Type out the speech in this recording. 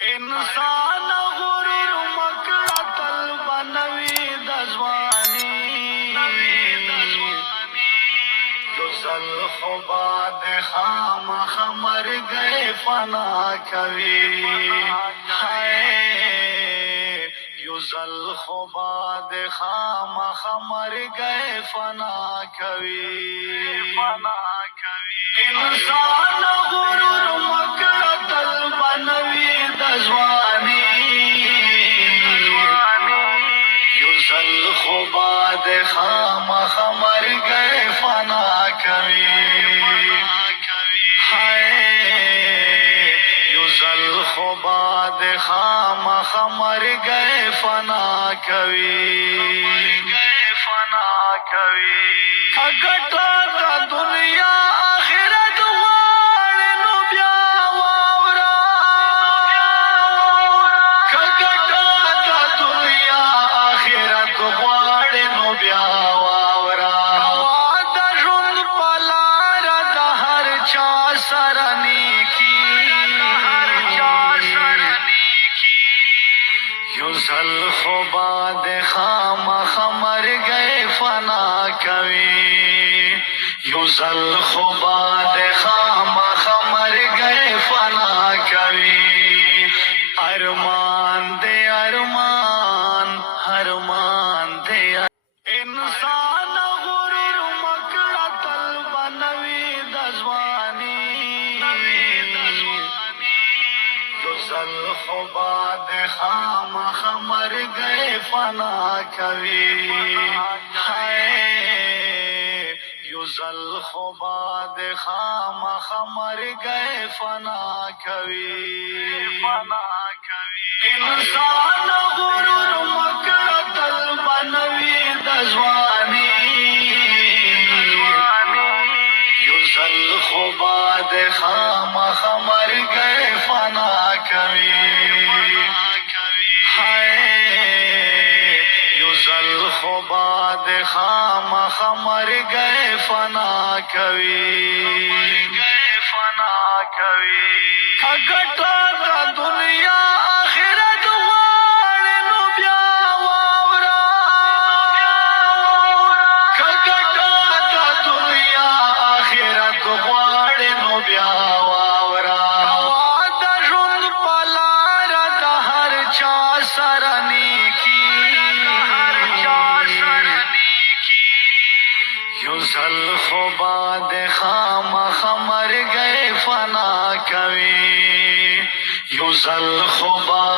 इंसान गुरूर मकड़ा तल बनवी दजवानी युजल खुबाद खाम खमर गए फना कवि हाय युजल खुबाद खाम खमर गए फना कवि इंसान गुरूर मकड़ा तल बनवी दजवानी युजल खुबाद खाम खमर गए फना कवि हाय युजल खुबाद खाम खमर गए फना कवि अगटा का दुनिया आखिरत वाले नु ब्या वावरा अगटा का दुनिया आखिरत वाले नु ब्या वावरा दरुन पलार दहर चा सरनी की युजल खुबाद खाम खमर गए फना कवि युजल खुबाद खाम खमर गए फना कवि अरमान दे अरमान हरमान दे इंसान गुरूर मकड़ा तल बनवी दजवानी युजल खुबाद खाम खमर गए फना कवि हाय युजल खुबाद खाम खमर गए फना कवि इंसान गुरूर मकड़ा तल बनवी दजवानी युजल खुबाद खाम खमर गए फना कवि हाय युजल खुबाद खाम खमर गए फना कवि अगटा का दुनिया आखिरत वाले नु ब्या वावरा अगटा का दुनिया आखिरत वाले नु ब्या वावरा दरुन पलार दहर चा सरनी की युजल खुबाद खाम खमर गए फना कवि युजल खुबाद